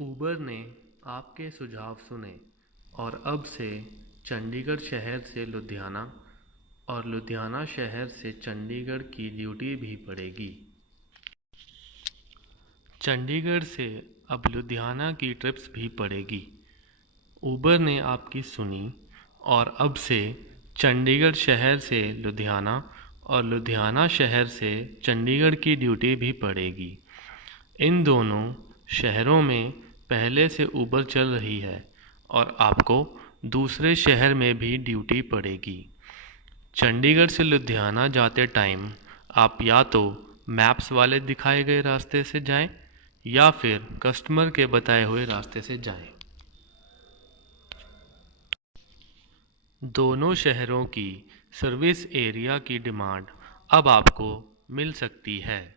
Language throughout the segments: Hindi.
ऊबर ने आपके सुझाव सुने और अब से चंडीगढ़ शहर से लुधियाना और लुधियाना शहर से चंडीगढ़ की ड्यूटी भी पड़ेगी। चंडीगढ़ से अब लुधियाना की ट्रिप्स भी पड़ेगी। ऊबर ने आपकी सुनी और अब से चंडीगढ़ शहर से लुधियाना और लुधियाना शहर से चंडीगढ़ की ड्यूटी भी पड़ेगी। इन दोनों शहरों में पहले से ऊबर चल रही है और आपको दूसरे शहर में भी ड्यूटी पड़ेगी। चंडीगढ़ से लुधियाना जाते टाइम आप या तो मैप्स वाले दिखाए गए रास्ते से जाएं या फिर कस्टमर के बताए हुए रास्ते से जाएं। दोनों शहरों की सर्विस एरिया की डिमांड अब आपको मिल सकती है।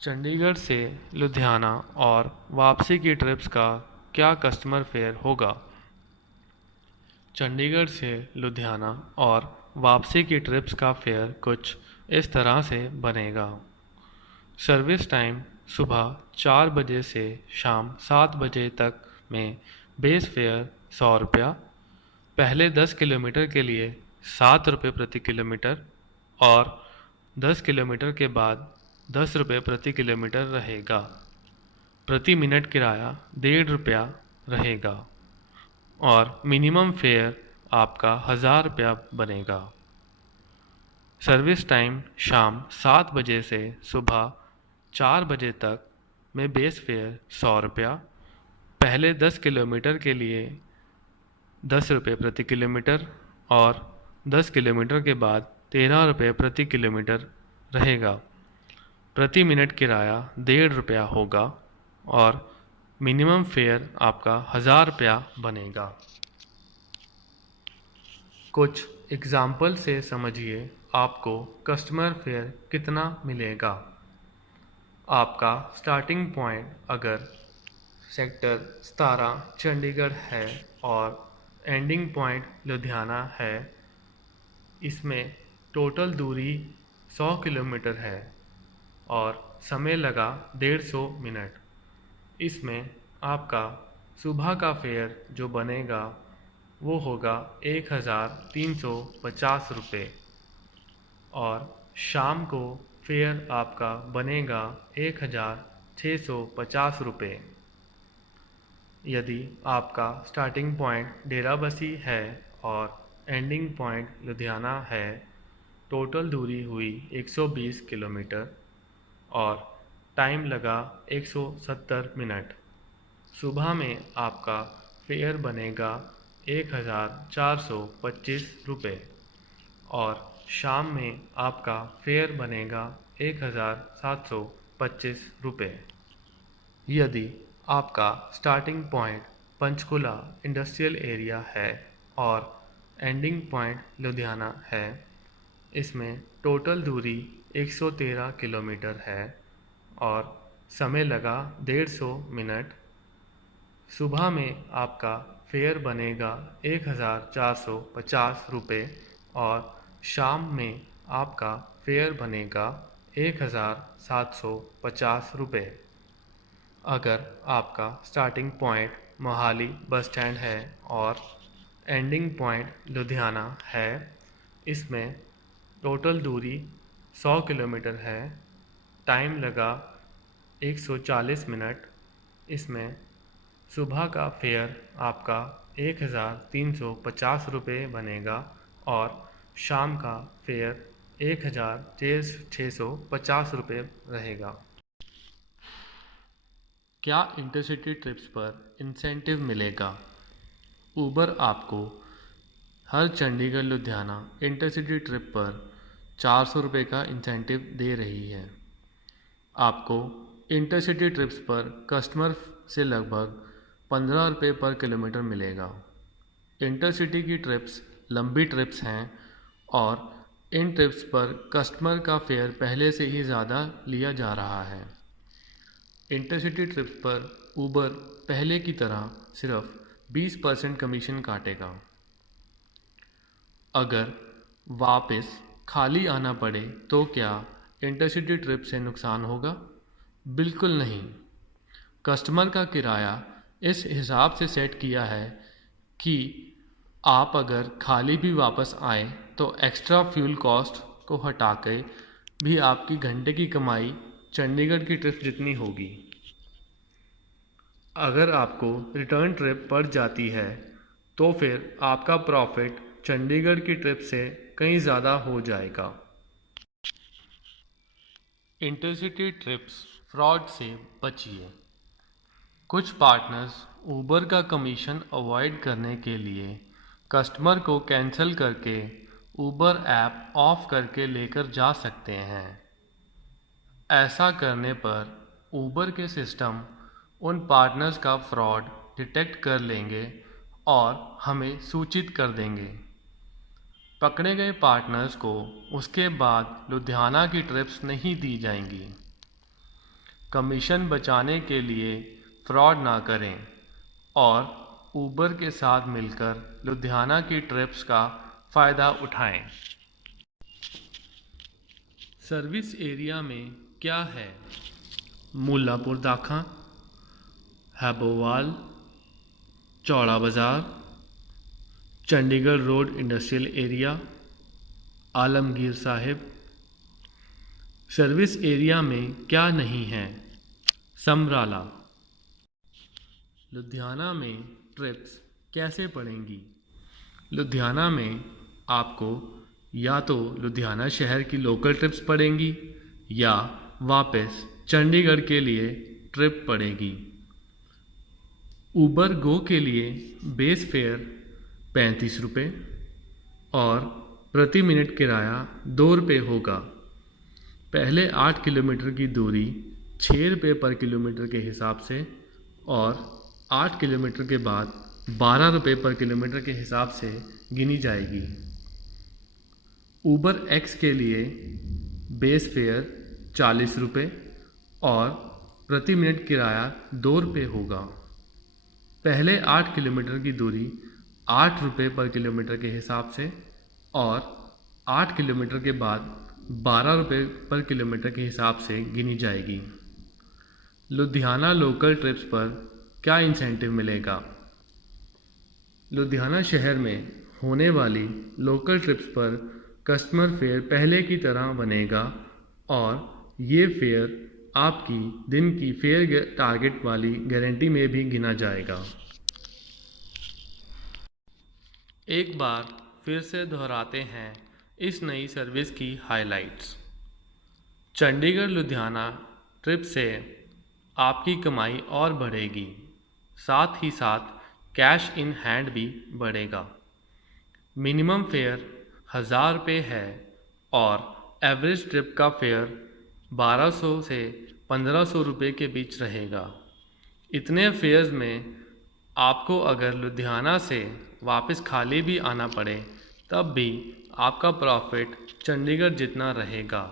चंडीगढ़ से लुधियाना और वापसी की ट्रिप्स का क्या कस्टमर फेयर होगा? चंडीगढ़ से लुधियाना और वापसी की ट्रिप्स का फेयर कुछ इस तरह से बनेगा। सर्विस टाइम सुबह 4 बजे से शाम 7 बजे तक में बेस फेयर 100 रुपया, पहले 10 किलोमीटर के लिए 7 रुपये प्रति किलोमीटर और 10 किलोमीटर के बाद 10 रुपये प्रति किलोमीटर रहेगा। प्रति मिनट किराया 1.5 रुपया रहेगा और मिनिमम फेयर आपका 1000 रुपया बनेगा। सर्विस टाइम शाम 7 बजे से सुबह 4 बजे तक में बेस फेयर 100 रुपया, पहले 10 किलोमीटर के लिए 10 रुपये प्रति किलोमीटर और 10 किलोमीटर के बाद 13 रुपये प्रति किलोमीटर रहेगा। प्रति मिनट किराया 1.5 रुपया होगा और मिनिमम फेयर आपका 1000 रुपया बनेगा। कुछ एग्जाम्पल से समझिए आपको कस्टमर फेयर कितना मिलेगा। आपका स्टार्टिंग पॉइंट अगर सेक्टर 17 चंडीगढ़ है और एंडिंग पॉइंट लुधियाना है, इसमें टोटल दूरी 100 किलोमीटर है और समय लगा 150 मिनट। इसमें आपका सुबह का फेयर जो बनेगा वो होगा 1350 रुपये और शाम को फेयर आपका बनेगा 1650 रुपये। यदि आपका स्टार्टिंग पॉइंट डेराबस्सी है और एंडिंग पॉइंट लुधियाना है, टोटल दूरी हुई 120 किलोमीटर और टाइम लगा 170 मिनट। सुबह में आपका फेयर बनेगा 1425 रुपये और शाम में आपका फेयर बनेगा 1725 रुपये। यदि आपका starting point Panchkula industrial area है और एंडिंग पॉइंट लुधियाना है, इसमें टोटल दूरी 113 किलोमीटर है और समय लगा 150 मिनट। सुबह में आपका फेयर बनेगा 1450 रुपये और शाम में आपका फेयर बनेगा 1750 रुपये। अगर आपका starting point Mohali bus stand है और एंडिंग पॉइंट लुधियाना है, इसमें टोटल दूरी 100 किलोमीटर है, टाइम लगा 140 मिनट। इसमें सुबह का फेयर आपका 1350 रुपये बनेगा और शाम का फेयर 1650 रुपये रहेगा। क्या इंटरसिटी ट्रिप्स पर इंसेंटिव मिलेगा? ऊबर आपको हर चंडीगढ़ लुधियाना इंटरसिटी ट्रिप पर 400 रुपये का इंसेंटिव दे रही है। आपको इंटरसिटी ट्रिप्स पर कस्टमर से लगभग 15 रुपये पर किलोमीटर मिलेगा। इंटरसिटी की ट्रिप्स लंबी ट्रिप्स हैं और इन ट्रिप्स पर कस्टमर का फेयर पहले से ही ज़्यादा लिया जा रहा है। इंटरसिटी ट्रिप्स पर ऊबर पहले की तरह सिर्फ 20% कमीशन काटेगा। अगर वापस खाली आना पड़े तो क्या इंटरसिटी ट्रिप से नुकसान होगा? बिल्कुल नहीं। कस्टमर का किराया इस हिसाब से सेट किया है कि आप अगर खाली भी वापस आए तो एक्स्ट्रा फ्यूल कॉस्ट को हटा के भी आपकी घंटे की कमाई चंडीगढ़ की ट्रिप जितनी होगी। अगर आपको रिटर्न ट्रिप पड़ जाती है तो फिर आपका प्रॉफिट चंडीगढ़ की ट्रिप से कहीं ज़्यादा हो जाएगा। इंटरसिटी ट्रिप्स फ्रॉड से बचिए। कुछ पार्टनर्स ऊबर का कमीशन अवॉइड करने के लिए कस्टमर को कैंसिल करके ऊबर ऐप ऑफ करके लेकर जा सकते हैं। ऐसा करने पर ऊबर के सिस्टम उन पार्टनर्स का फ्रॉड डिटेक्ट कर लेंगे और हमें सूचित कर देंगे। पकड़े गए पार्टनर्स को उसके बाद लुधियाना की ट्रिप्स नहीं दी जाएंगी। कमीशन बचाने के लिए फ्रॉड ना करें और ऊबर के साथ मिलकर लुधियाना की ट्रिप्स का फ़ायदा उठाएं। सर्विस एरिया में क्या है? मुल्लापुर दाखा, हैबोवाल, चौड़ा बाज़ार, Chandigarh road industrial area, Alamgir Sahib. Service area में क्या नहीं है? समराला। लुधियाना में ट्रिप्स कैसे पड़ेंगी? लुधियाना में आपको या तो लुधियाना शहर की लोकल ट्रिप्स पड़ेंगी या वापस चंडीगढ़ के लिए ट्रिप पड़ेगी। ऊबर गो के लिए बेस फेयर 35 रुपये और प्रति मिनट किराया 2 रुपये होगा। पहले 8 किलोमीटर की दूरी 6 रुपये पर किलोमीटर के हिसाब से और 8 किलोमीटर के बाद 12 रुपये पर किलोमीटर के हिसाब से गिनी जाएगी। ऊबर एक्स के लिए बेस फेयर 40 रुपये और प्रति मिनट किराया 2 रुपये होगा। पहले 8 किलोमीटर की दूरी 8 रुपये पर किलोमीटर के हिसाब से और 8 किलोमीटर के बाद 12 रुपये पर किलोमीटर के हिसाब से गिनी जाएगी। लुधियाना लोकल ट्रिप्स पर क्या इंसेंटिव मिलेगा? लुधियाना शहर में होने वाली लोकल ट्रिप्स पर कस्टमर फेयर पहले की तरह बनेगा और ये फेयर आपकी दिन की फेयर टारगेट वाली गारंटी में भी गिना जाएगा। एक बार फिर से दोहराते हैं इस नई सर्विस की हाइलाइट्स। चंडीगढ़ लुधियाना ट्रिप से आपकी कमाई और बढ़ेगी, साथ ही साथ कैश इन हैंड भी बढ़ेगा। मिनिमम फेयर 1000 रुपये है और एवरेज ट्रिप का फेयर 1200 से 1500 रुपये के बीच रहेगा। इतने फेयर्स में आपको अगर लुधियाना से वापस खाली भी आना पड़े तब भी आपका प्रॉफिट चंडीगढ़ जितना रहेगा।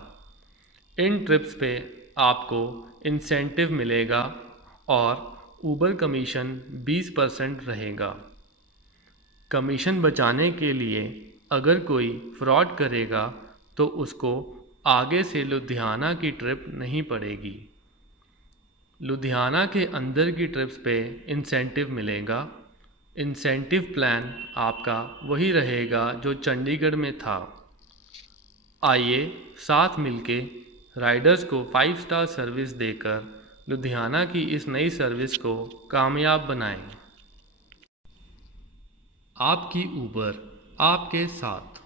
इन ट्रिप्स पे आपको इंसेंटिव मिलेगा और ऊबर कमीशन 20% रहेगा। कमीशन बचाने के लिए अगर कोई फ्रॉड करेगा तो उसको आगे से लुधियाना की ट्रिप नहीं पड़ेगी। लुधियाना के अंदर की ट्रिप्स पे इंसेंटिव मिलेगा। इंसेंटिव प्लान आपका वही रहेगा जो चंडीगढ़ में था। आइए साथ मिलके राइडर्स को 5 स्टार सर्विस देकर लुधियाना की इस नई सर्विस को कामयाब बनाएं। आपकी ऊबर आपके साथ।